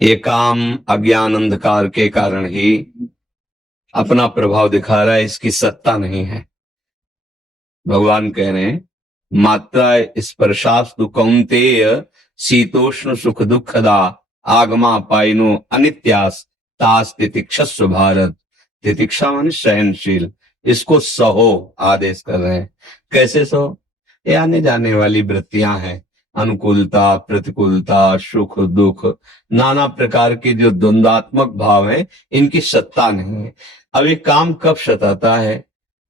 ये काम अज्ञान अंधकार के कारण ही अपना प्रभाव दिखा रहा है, इसकी सत्ता नहीं है। भगवान कह रहे हैं मात्रा स्पर्शास्तु कौन्तेय शीतोष्ण सुख दुखदा आगमा पाइनो अनित्यास तास तितिक्षस्व भारत। तितिक्षा माने सहनशील, इसको सहो आदेश कर रहे हैं। कैसे सहो? ये आने जाने वाली वृत्तियां हैं, अनुकूलता प्रतिकूलता सुख दुख नाना प्रकार के जो द्वंद्वात्मक भाव हैं, इनकी सत्ता नहीं है। अब ये काम कब सताता है,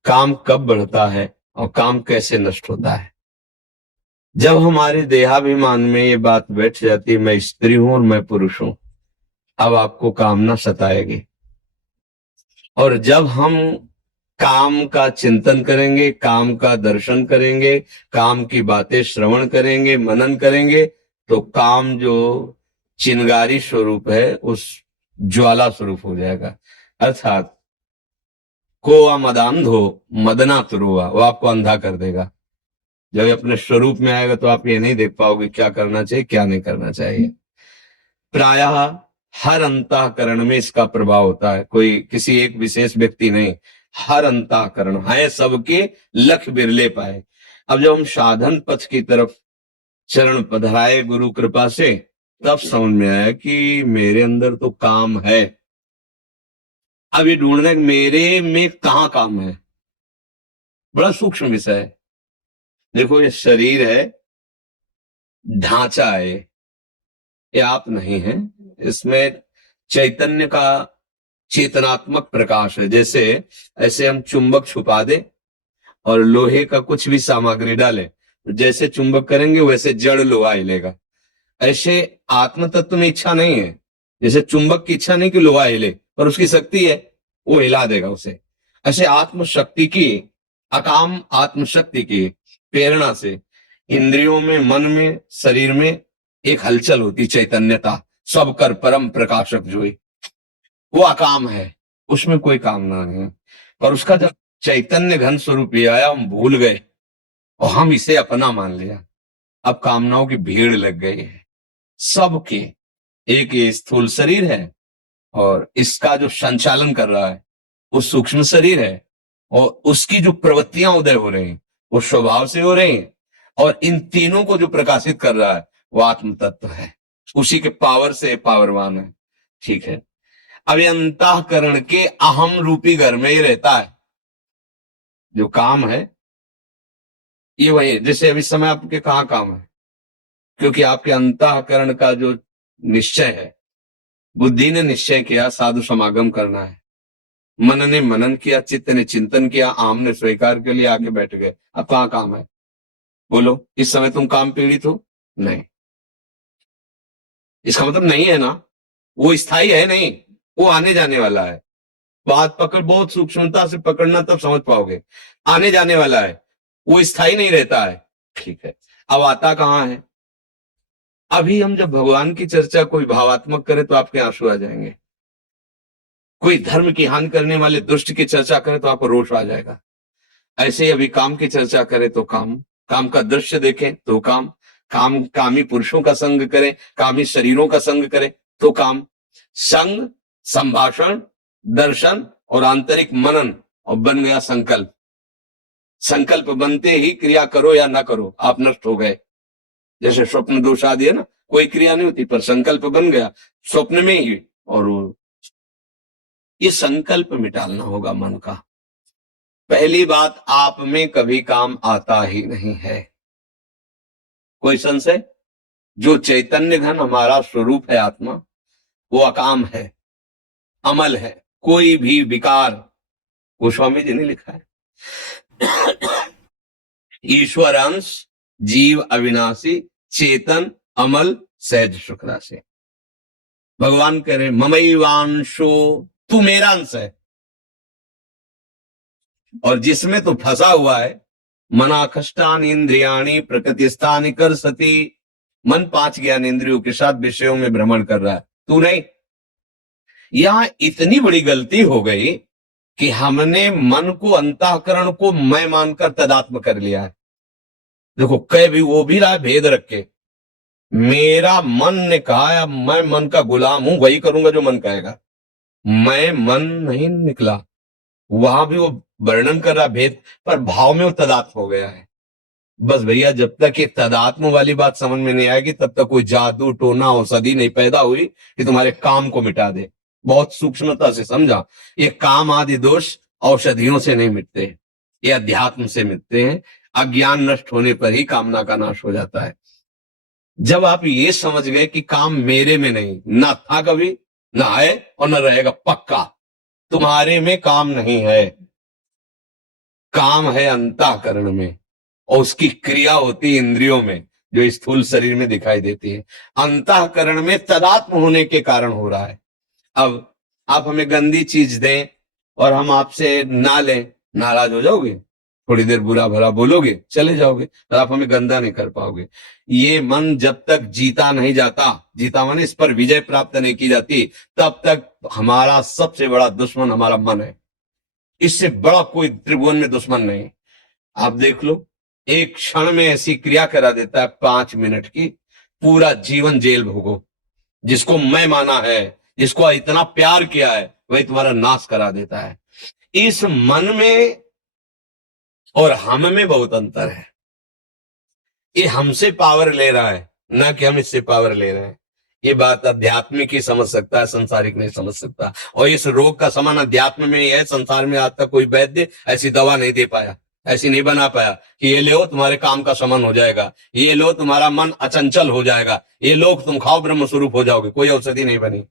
काम कब बढ़ता है और काम कैसे नष्ट होता है? जब हमारे देहाभिमान में ये बात बैठ जाती है मैं स्त्री हूं और मैं पुरुष हूं, अब आपको कामना सताएगी। और जब हम काम का चिंतन करेंगे, काम का दर्शन करेंगे, काम की बातें श्रवण करेंगे, मनन करेंगे, तो काम जो चिंगारी स्वरूप है उस ज्वाला स्वरूप हो जाएगा। अर्थात को मदांधो मदना तुरुआ, वो आपको अंधा कर देगा। जब ये अपने स्वरूप में आएगा तो आप ये नहीं देख पाओगे क्या करना चाहिए क्या नहीं करना चाहिए। प्रायः हर अंतःकरण में इसका प्रभाव होता है, कोई किसी एक विशेष व्यक्ति नहीं, हर अंतःकरण है सबके, लख बिरले पाए। अब जब हम साधन पथ की तरफ चरण पधराए गुरु कृपा से, तब समझ में आया कि मेरे अंदर तो काम है। अब ये ढूंढना है मेरे में कहाँ काम है, बड़ा सूक्ष्म विषय है। देखो ये शरीर है, ढांचा है, ये आप नहीं है, इसमें चैतन्य का चेतनात्मक प्रकाश है। जैसे ऐसे हम चुंबक छुपा दे और लोहे का कुछ भी सामग्री डाले, जैसे चुंबक करेंगे वैसे जड़ लोहा हिलेगा। ऐसे आत्म तत्व में इच्छा नहीं है, जैसे चुंबक की इच्छा नहीं कि लोहा हिले, पर उसकी शक्ति है, वो हिला देगा उसे। ऐसे आत्मशक्ति की, अकाम आत्मशक्ति की प्रेरणा से इंद्रियों में, मन में, शरीर में एक हलचल होती, चैतन्यता, सब कर परम प्रकाशक जोई, वो अकाम है, उसमें कोई कामना नहीं है। पर उसका जब चैतन्य घन स्वरूप ये आया, हम भूल गए और हम इसे अपना मान लिया। अब कामनाओं की भीड़ लग गई है सबके। एक ये स्थूल शरीर है और इसका जो संचालन कर रहा है वो सूक्ष्म शरीर है, और उसकी जो प्रवृत्तियां उदय हो रही हैं वो स्वभाव से हो रही हैं, और इन तीनों को जो प्रकाशित कर रहा है वो आत्म तत्व है, उसी के पावर से पावरवान है। ठीक है, अब ये अंतःकरण के अहम रूपी घर में ही रहता है। जो काम है ये वही, जैसे अभी समय आपके कहाँ काम है, क्योंकि आपके अंतःकरण का जो निश्चय है, बुद्धि ने निश्चय किया साधु समागम करना है, मन ने मनन किया, चित्त ने चिंतन किया, आम ने स्वीकार के लिए आके बैठ गए। अब कहाँ काम है? बोलो, इस समय तुम काम पीड़ित हो? नहीं, इसका मतलब नहीं है ना, वो स्थायी है नहीं, वो आने जाने वाला है। बात पकड़, बहुत सूक्ष्मता से पकड़ना, तब समझ पाओगे। आने जाने वाला है, वो स्थायी नहीं रहता है। ठीक है, अब आता कहाँ है? अभी हम जब भगवान की चर्चा कोई भावात्मक करे तो आपके आंसू आ जाएंगे, कोई धर्म की हानि करने वाले दुष्ट की चर्चा करे तो आपको रोष आ जाएगा। ऐसे ही अभी काम की चर्चा करे तो काम, काम का दृश्य देखें तो काम, काम कामी पुरुषों का संग करें, कामी शरीरों का संग करें तो काम। संग, संभाषण, दर्शन और आंतरिक मनन, और बन गया संकल्प। संकल्प बनते ही क्रिया करो या ना करो, आप नष्ट हो गए। जैसे स्वप्न दोष आदि है ना, कोई क्रिया नहीं होती पर संकल्प बन गया स्वप्न में ही, और ये संकल्प मिटालना होगा मन का। पहली बात, आप में कभी काम आता ही नहीं है। कोई संशय? जो चैतन्य घन हमारा स्वरूप है आत्मा, वो अकाम है, अमल है, कोई भी विकार, गोस्वामी जी ने लिखा है ईश्वर अंश, जीव अविनाशी, चेतन, अमल, सहज सुख राशि। भगवान कह रहे ममैवांशो, तू मेरा अंश है, और जिसमें तो फंसा हुआ है, मनाखष्टानि इंद्रियाणि प्रकृतिस्थानि कर सती, मन 5 ज्ञान इंद्रियों के साथ विषयों में भ्रमण कर रहा है, तू नहीं। यहां इतनी बड़ी गलती हो गई कि हमने मन को, अंतःकरण को मैं मानकर तदात्म कर लिया है। देखो कह भी वो भी रहा है भेद रख के, मेरा मन ने कहा, मैं मन का गुलाम हूं, वही करूंगा जो मन कहेगा। मैं मन नहीं निकला। वहां भी वो वर्णन कर रहा भेद, पर भाव में वो तदात्म हो गया है। बस भैया, जब तक ये तदात्म वाली बात समझ में नहीं आएगी, तब तक कोई जादू टोना औषधि नहीं पैदा हुई कि तुम्हारे काम को मिटा दे। बहुत सूक्ष्मता से समझा, ये काम आदि दोष औषधियों से नहीं मिटते, ये अध्यात्म से मिटते हैं। अज्ञान नष्ट होने पर ही कामना का नाश हो जाता है। जब आप ये समझ गए कि काम मेरे में नहीं, ना था कभी, ना है और न रहेगा, पक्का तुम्हारे में काम नहीं है। काम है अंतःकरण में, और उसकी क्रिया होती है इंद्रियों में, जो स्थूल शरीर में दिखाई देती है। अंतःकरण में तदात्म होने के कारण हो रहा है। अब आप हमें गंदी चीज दें और हम आपसे ना लें, नाराज हो जाओगे, थोड़ी देर बुरा भला बोलोगे, चले जाओगे, तो आप हमें गंदा नहीं कर पाओगे। ये मन जब तक जीता नहीं जाता, जीता माने इस पर विजय प्राप्त नहीं की जाती, तब तक हमारा सबसे बड़ा दुश्मन हमारा मन है। इससे बड़ा कोई त्रिभुवन में दुश्मन नहीं। आप देख लो, एक क्षण में ऐसी क्रिया करा देता है 5 मिनट की, पूरा जीवन जेल भोगो। जिसको मैं माना है, जिसको इतना प्यार किया है, वही तुम्हारा नाश करा देता है। इस मन में और हम में बहुत अंतर है। ये हमसे पावर ले रहा है, ना कि हम इससे पावर ले रहे हैं। ये बात आध्यात्मिक ही समझ सकता है, संसारिक नहीं समझ सकता। और इस रोग का समान अध्यात्म में ही है। संसार में आज तक कोई वैद्य ऐसी दवा नहीं दे पाया, ऐसी नहीं बना पाया कि ये लो तुम्हारे काम का समन हो जाएगा, ये लो तुम्हारा मन अचंचल हो जाएगा, ये लो तुम खाओ ब्रह्म स्वरूप हो जाओगे। कोई औषधि नहीं बनी।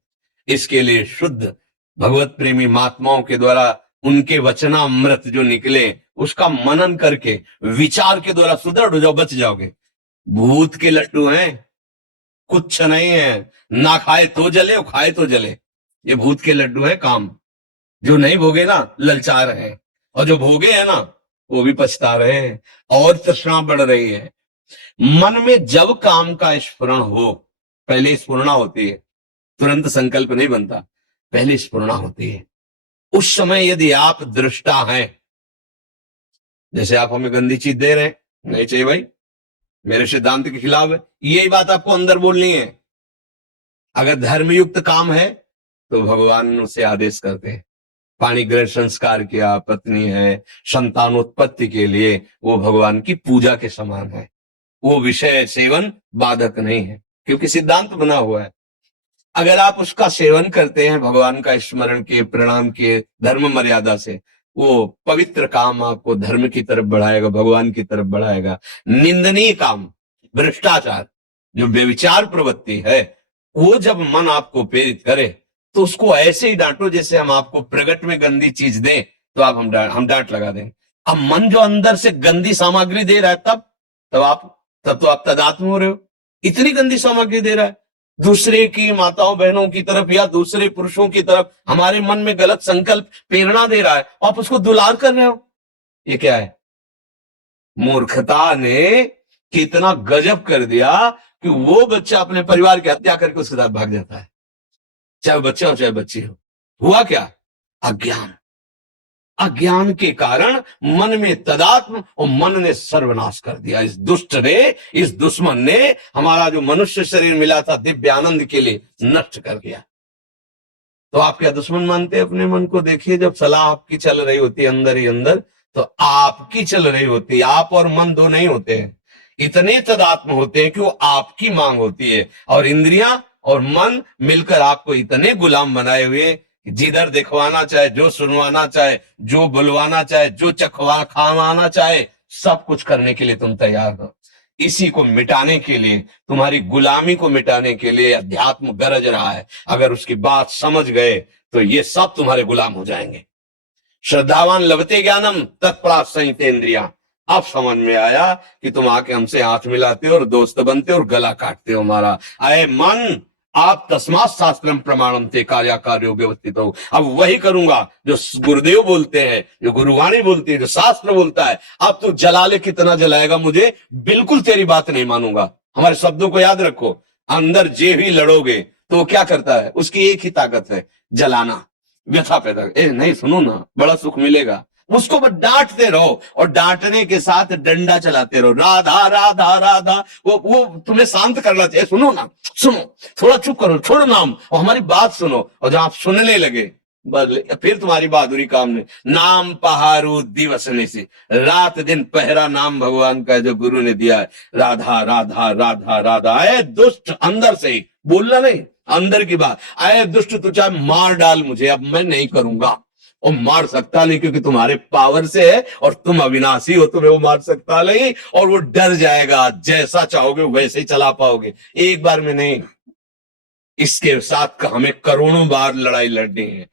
इसके लिए शुद्ध भगवत प्रेमी महात्माओं के द्वारा उनके वचनामृत जो निकले, उसका मनन करके विचार के द्वारा सुदृढ़ हो जाओ, बच जाओगे। भूत के लड्डू हैं, कुछ नहीं है। ना खाए तो जले और खाए तो जले। ये भूत के लड्डू है काम। जो नहीं भोगे ना, ललचा रहे हैं, और जो भोगे हैं ना, वो भी पछता रहे हैं, और तृष्णा बढ़ रही है। मन में जब काम का स्फुरण हो, पहले स्फुरणा होती है, तुरंत संकल्प नहीं बनता, पहले स्फुरणा होती है। उस समय यदि आप दृष्टा हैं, जैसे आप हमें गंदी चीज दे रहे हैं, नहीं चाहिए भाई, मेरे सिद्धांत के खिलाफ है, यही बात आपको अंदर बोलनी है। अगर धर्मयुक्त काम है तो भगवान उसे आदेश करते हैं। पाणी ग्रहण संस्कार किया, पत्नी है, संतानोत्पत्ति के लिए, वो भगवान की पूजा के समान है। वो विषय सेवन बाधक नहीं है, क्योंकि सिद्धांत बना हुआ है। अगर आप उसका सेवन करते हैं भगवान का स्मरण के, प्रणाम के, धर्म मर्यादा से, वो पवित्र काम आपको धर्म की तरफ बढ़ाएगा, भगवान की तरफ बढ़ाएगा। निंदनीय काम, भ्रष्टाचार, जो व्यभिचार प्रवृत्ति है, वो जब मन आपको प्रेरित करे, तो उसको ऐसे ही डांटो जैसे हम आपको प्रगट में गंदी चीज दें, तो आप हम डांट लगा दें। अब मन जो अंदर से गंदी सामग्री दे रहा है, तब तो आप तदात्म हो रहे हो। इतनी गंदी सामग्री दे रहा है, दूसरे की माताओं बहनों की तरफ या दूसरे पुरुषों की तरफ हमारे मन में गलत संकल्प प्रेरणा दे रहा है, आप उसको दुलार कर रहे हो। ये क्या है? मूर्खता ने कितना गजब कर दिया कि वो बच्चा अपने परिवार की हत्या करके उसके साथ भाग जाता है, चाहे बच्चा हो चाहे बच्ची हो। हुआ क्या? अज्ञान। अज्ञान के कारण मन में तदात्म, और मन ने सर्वनाश कर दिया। इस दुष्ट ने, इस दुश्मन ने हमारा जो मनुष्य शरीर मिला था दिव्य आनंद के लिए, नष्ट कर दिया। तो आप क्या दुश्मन मानते हैं अपने मन को? देखिए, जब सलाह आपकी चल रही होती है अंदर ही अंदर, तो आपकी चल रही होती है। आप और मन दो नहीं होते हैं, इतने तदात्म होते हैं कि वो आपकी मांग होती है, और इंद्रियां और मन मिलकर आपको इतने गुलाम बनाए हुए, जिधर दिखवाना चाहे, जो सुनवाना चाहे, जो बुलवाना चाहे, जो चखवा खावाना चाहे, सब कुछ करने के लिए तुम तैयार हो। इसी को मिटाने के लिए, तुम्हारी गुलामी को मिटाने के लिए अध्यात्म गरज रहा है। अगर उसकी बात समझ गए तो ये सब तुम्हारे गुलाम हो जाएंगे। श्रद्धावान लभते ज्ञानम तत्परा संहितेन्द्रिया। अब समझ में आया कि तुम आके हमसे हाथ मिलाते हो और दोस्त बनते हो और गला काटते हो हमारा। अरे मन, आप तस्मात् शास्त्रम प्रमाणम ते कार्या कार्यो व्यवस्थित हो। अब वही करूंगा जो गुरुदेव बोलते हैं, जो गुरुवाणी बोलती है, जो शास्त्र बोलता है। अब तू जला ले, कितना जलाएगा मुझे, बिल्कुल तेरी बात नहीं मानूंगा। हमारे शब्दों को याद रखो। अंदर जे भी लड़ोगे तो वो क्या करता है? उसकी एक ही ताकत है, जलाना, व्यथा पैदा। नहीं सुनो ना, बड़ा सुख मिलेगा। उसको बस डांटते रहो और डांटने के साथ डंडा चलाते रहो, राधा राधा राधा। वो तुम्हें शांत करना चाहिए। सुनो ना, सुनो, थोड़ा चुप करो, छोड़ो नाम और हमारी बात सुनो। और जब आप सुनने लगे बस फिर तुम्हारी बहादुरी काम नहीं। नाम पहारू दिवसने से, रात दिन पहरा नाम भगवान का जो गुरु ने दिया है। राधा राधा राधा राधा। अरे दुष्ट, अंदर से ही बोलना नहीं, अंदर की बात। अरे दुष्ट, तू चाहे मार डाल मुझे, अब मैं नहीं करूंगा। वो मार सकता नहीं क्योंकि तुम्हारे पावर से है और तुम अविनाशी हो, तुम्हें वो मार सकता नहीं। और वो डर जाएगा, जैसा चाहोगे वैसे ही चला पाओगे, एक बार में नहीं। इसके साथ हमें करोड़ों बार लड़ाई लड़नी है।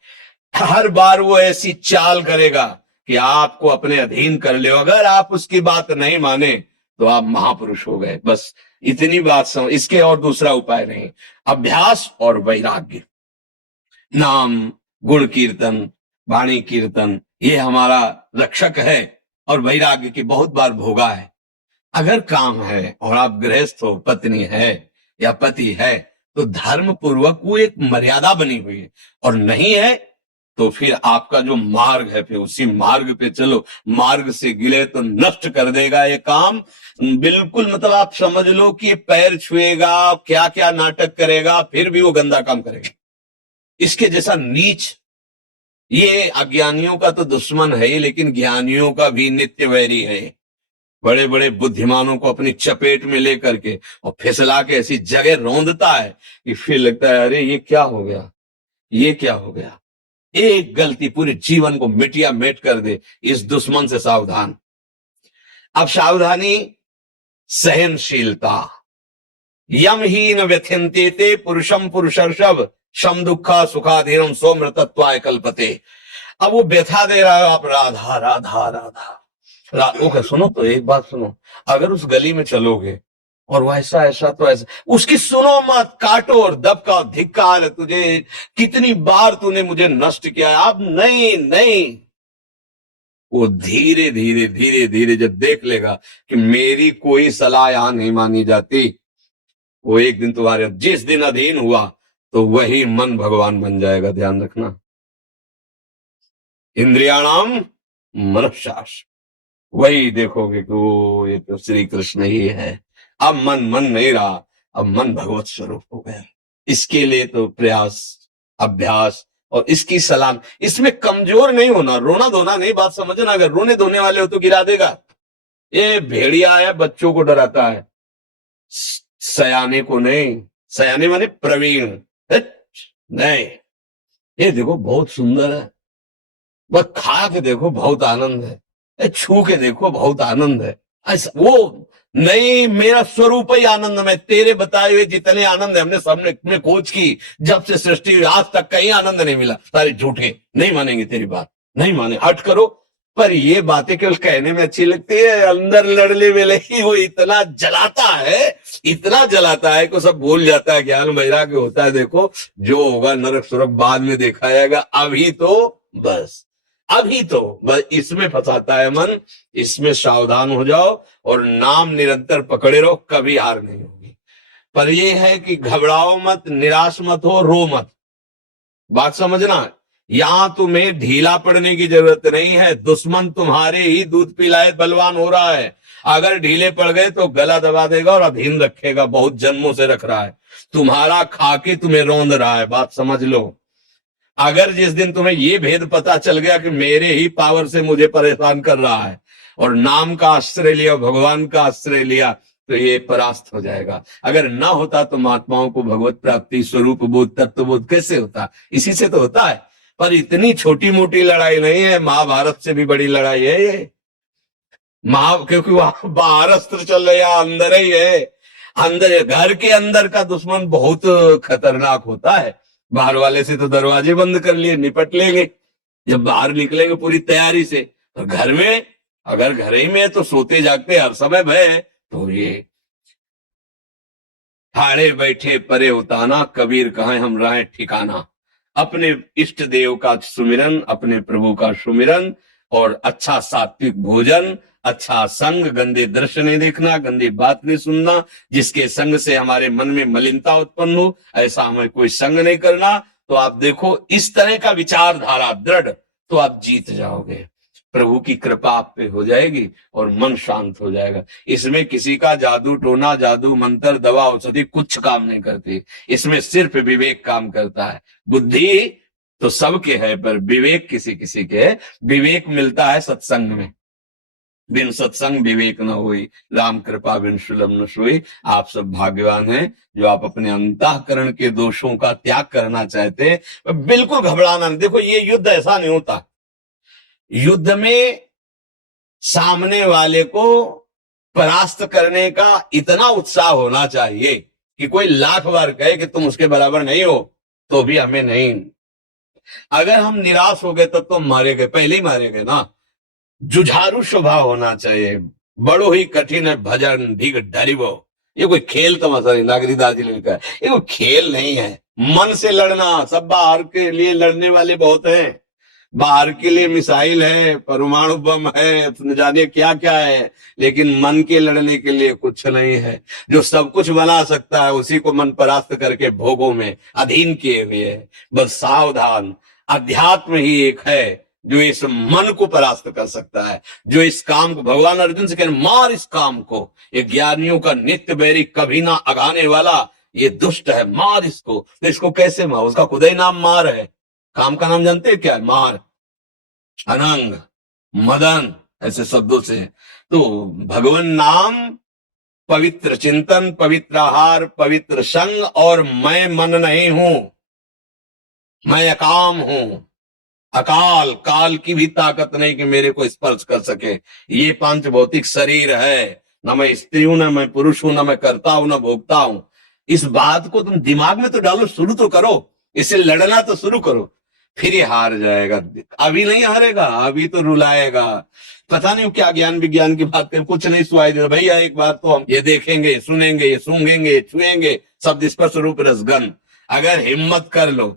हर बार वो ऐसी चाल करेगा कि आपको अपने अधीन कर ले। अगर आप उसकी बात नहीं माने तो आप महापुरुष हो गए। बस इतनी बात समझ, इसके और दूसरा उपाय नहीं। अभ्यास और वैराग्य, नाम, गुण कीर्तन, वाणी कीर्तन, ये हमारा रक्षक है। और वैराग्य की बहुत बार भोगा है। अगर काम है और आप गृहस्थ हो, पत्नी है या पति है, तो धर्म पूर्वक वो एक मर्यादा बनी हुई है। और नहीं है तो फिर आपका जो मार्ग है, फिर उसी मार्ग पे चलो। मार्ग से गिले तो नष्ट कर देगा ये काम, बिल्कुल। मतलब आप समझ लो कि ये पैर छुएगा, क्या क्या नाटक करेगा, फिर भी वो गंदा काम करेगा। इसके जैसा नीच, ये अज्ञानियों का तो दुश्मन है ही, लेकिन ज्ञानियों का भी नित्य वैरी है। बड़े बड़े बुद्धिमानों को अपनी चपेट में लेकर के और फिसला के ऐसी जगह रौंदता है कि फिर लगता है अरे ये क्या हो गया, ये क्या हो गया। एक गलती पूरे जीवन को मिटिया मेट कर दे। इस दुश्मन से सावधान। अब सावधानी, सहनशीलता। यम ही न व्यथ्यन्ते ते पुरुषम पुरुषर्षभ शम दुखा सुखाधीनम सोमृतत्वाय कल्पते। अब वो व्यथा दे रहा है, आप राधा राधा राधा ओके। सुनो तो एक बात सुनो, अगर उस गली में चलोगे और वो ऐसा ऐसा तो ऐसा, उसकी सुनो मत, काटो और दबका, धिक्कार तुझे, कितनी बार तूने मुझे नष्ट किया है। अब नहीं नहीं। वो धीरे धीरे धीरे धीरे जब देख लेगा कि मेरी कोई सलाह यहां नहीं मानी जाती, वो एक दिन तुम्हारे, जिस दिन अधीन हुआ तो वही मन भगवान बन जाएगा। ध्यान रखना, इंद्रियाणाम मनश्शास, वही देखोगे कि वो ये तो श्री कृष्ण ही है। अब मन नहीं रहा, अब मन भगवत स्वरूप हो गया। इसके लिए तो प्रयास, अभ्यास और इसकी सलाम। इसमें कमजोर नहीं होना, रोना धोना नहीं, बात समझना। अगर रोने धोने वाले हो तो गिरा देगा। ये भेड़िया है, बच्चों को डराता है, सयाने को नहीं। सयाने माने प्रवीण नहीं। ये देखो बहुत सुंदर है, बस खा के देखो बहुत आनंद है, छू के देखो बहुत आनंद है। ऐसा वो नहीं, मेरा स्वरूप ही आनंद में। तेरे बताए हुए जितने आनंद है हमने सबने में खोज की, जब से सृष्टि हुई आज तक कहीं आनंद नहीं मिला। सारे झूठे, नहीं मानेंगे तेरी बात, नहीं माने, हट करो। पर ये बातें केवल कहने में अच्छी लगती है, अंदर लड़ने में ही वो इतना जलाता है, इतना जलाता है कि सब भूल जाता है। ज्ञान वैराग्य होता है। देखो जो होगा नरक सुरक बाद में देखा जाएगा, अभी तो बस, अभी तो बस इसमें फंसाता है मन। इसमें सावधान हो जाओ और नाम निरंतर पकड़े रहो, कभी हार नहीं होगी। पर यह है कि घबराओ मत, निराश मत हो, रो मत। बात समझना, यहां तुम्हें ढीला पड़ने की जरूरत नहीं है। दुश्मन तुम्हारे ही दूध पिलाए बलवान हो रहा है। अगर ढीले पड़ गए तो गला दबा देगा और अधीन रखेगा, बहुत जन्मों से रख रहा है। तुम्हारा खाके तुम्हें रौंद रहा है, बात समझ लो। अगर जिस दिन तुम्हें ये भेद पता चल गया कि मेरे ही पावर से मुझे परेशान कर रहा है और नाम का आश्रय लिया, भगवान का आश्रय लिया, तो ये परास्त हो जाएगा। अगर ना होता तो महात्माओं को भगवत प्राप्ति, स्वरूप बोध, तत्व बोध कैसे होता? इसी से तो होता है। पर इतनी छोटी मोटी लड़ाई नहीं है, महाभारत से भी बड़ी लड़ाई है ये। क्योंकि वहां बाहर अस्त्र चल रहे, अंदर ही है। अंदर, घर के अंदर का दुश्मन बहुत खतरनाक होता है। बाहर वाले से तो दरवाजे बंद कर लिए, निपट लेंगे। जब बाहर निकलेंगे पूरी तैयारी से, तो घर में, अगर घर ही में तो सोते जागते हर समय भय है। तो ये ठाड़े बैठे परे उताना, कबीर कहाँ हम राहे ठिकाना। अपने इष्ट देव का सुमिरन, अपने प्रभु का सुमिरन और अच्छा सात्विक भोजन, अच्छा संग, गंदे दृश्य नहीं देखना, गंदी बात नहीं सुनना, जिसके संग से हमारे मन में मलिनता उत्पन्न हो, ऐसा हमें कोई संग नहीं करना। तो आप देखो, इस तरह का विचारधारा दृढ़, तो आप जीत जाओगे। प्रभु की कृपा आप पे हो जाएगी और मन शांत हो जाएगा। इसमें किसी का जादू टोना, जादू मंत्र, दवा औषधि कुछ काम नहीं करती। इसमें सिर्फ विवेक काम करता है। बुद्धि तो सबके है, पर विवेक किसी किसी के है। विवेक मिलता है सत्संग में। बिन सत्संग विवेक न हुई, राम कृपा बिन सुलभ न सोई। आप सब भाग्यवान हैं जो आप अपने अंतःकरण के दोषों का त्याग करना चाहते हैं। बिल्कुल घबराना नहीं। देखो, ये युद्ध ऐसा नहीं होता। युद्ध में सामने वाले को परास्त करने का इतना उत्साह होना चाहिए कि कोई लाख बार कहे कि तुम उसके बराबर नहीं हो तो भी हमें नहीं। अगर हम निराश हो गए तब तो मारे गए, पहले ही मारे गए ना। जुझारू स्वभाव होना चाहिए। बड़ो ही कठिन है भजन ढीग डरिबो। ये कोई खेल तमाशा नहीं, नागरीदास जी ने लिखा है, ये कोई खेल नहीं है। मन से लड़ना, सब बाहर के लिए लड़ने वाले बहुत हैं। बाहर के लिए मिसाइल है, परमाणु बम है, न जाने क्या क्या है, लेकिन मन के लड़ने के लिए कुछ नहीं है। जो सब कुछ बना सकता है उसी को मन परास्त करके भोगों में अधीन किए हुए है। बस सावधान, अध्यात्म ही एक है जो इस मन को परास्त कर सकता है, जो इस काम को, भगवान अर्जुन से कह मार इस काम को, ये ज्ञानियों का नित्य बैरी, कभी ना अगाने वाला, ये दुष्ट है, मार इसको। तो इसको कैसे मार? उसका खुदा ही नाम मार है। काम का नाम जानते हैं क्या है? मार, अनंग, मदन, ऐसे शब्दों से। तो भगवान नाम, पवित्र चिंतन, पवित्र आहार, पवित्र संग, और मैं मन नहीं हूं, मैं अकाम हूं। अकाल, काल की भी ताकत नहीं कि मेरे को स्पर्श कर सके। ये पांच भौतिक शरीर है, ना मैं स्त्री हूं, ना मैं पुरुष हूं, ना मैं करता हूं, ना भोगता हूं। इस बात को तुम दिमाग में तो डालो, शुरू तो करो, इससे लड़ना तो शुरू करो, फिर ये हार जाएगा। अभी नहीं हारेगा, अभी तो रुलाएगा। पता नहीं क्या ज्ञान विज्ञान की बात करें, कुछ नहीं सुनाई देता। भैया एक बार तो हम ये देखेंगे, सुनेंगे, ये सूंघेंगे, छुएंगे, शब्द स्पर्श रूप रसगन। अगर हिम्मत कर लो,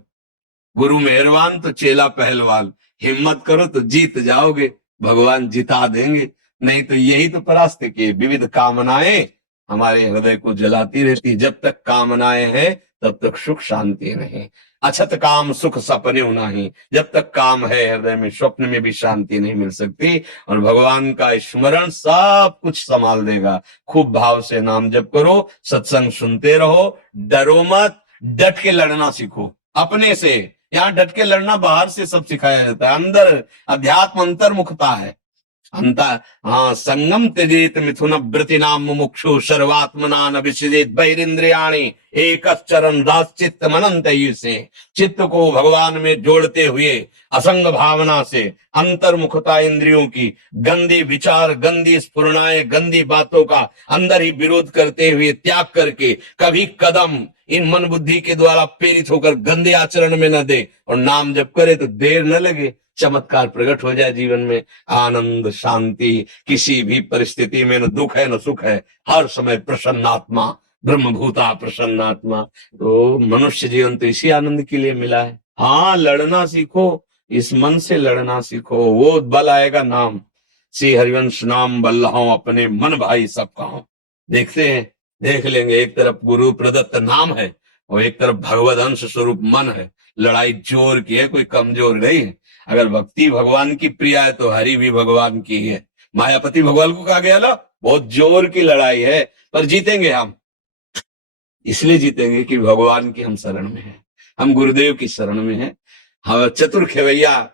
गुरु मेहरबान तो चेला पहलवान, हिम्मत करो तो जीत जाओगे, भगवान जिता देंगे। नहीं तो यही तो परास्त की विविध कामनाएं हमारे हृदय को जलाती रहती। जब तक कामनाएं हैं तब तक सुख शांति नहीं। अछत काम सुख सपने नहीं। जब तक काम है हृदय में, स्वप्न में भी शांति नहीं मिल सकती। और भगवान का स्मरण सब कुछ संभाल देगा। खूब भाव से नाम जप करो, सत्संग सुनते रहो, डरो मत, डट के लड़ना सीखो अपने से। यहाँ डट के लड़ना बाहर से सब सिखाया जाता है, अंदर अध्यात्म अंतर्मुखता है। हाँ, संगम त्यजेत मिथुन व्रति नाम मुमुक्षु सर्वात्मना न विसृजेत बहिरिंद्रियाणि एक चरण दास चित्त मनंत से। चित्त को भगवान में जोड़ते हुए असंग भावना से, अंतर्मुखता इंद्रियों की, गंदे विचार, गंदी स्फुरणाएं, गंदी बातों का अंदर ही विरोध करते हुए त्याग करके कभी कदम इन मन बुद्धि के द्वारा प्रेरित होकर गंदे आचरण में न दे, और नाम जप करे तो देर न लगे, चमत्कार प्रकट हो जाए जीवन में। आनंद, शांति, किसी भी परिस्थिति में न दुख है न सुख है, हर समय प्रसन्नात्मा, ब्रह्मभूता प्रसन्नात्मा। तो मनुष्य जीवन तो इसी आनंद के लिए मिला है। हाँ, लड़ना सीखो, इस मन से लड़ना सीखो, वो बल आएगा नाम। श्री हरिवंश नाम बल्लहों अपने मन भाई सब कहो। देखते हैं, देख लेंगे, एक तरफ गुरु प्रदत्त नाम है और एक तरफ भगवद अंश स्वरूप मन है। लड़ाई जोर की है, कोई कमजोर नहीं है। अगर भक्ति भगवान की प्रिय है तो हरि भी भगवान की है। मायापति भगवान को कहा गया ना, बहुत जोर की लड़ाई है, पर जीतेंगे हम। इसलिए जीतेंगे कि भगवान की हम शरण में हैं, हम गुरुदेव की शरण में हैं। हम चतुर खेवैया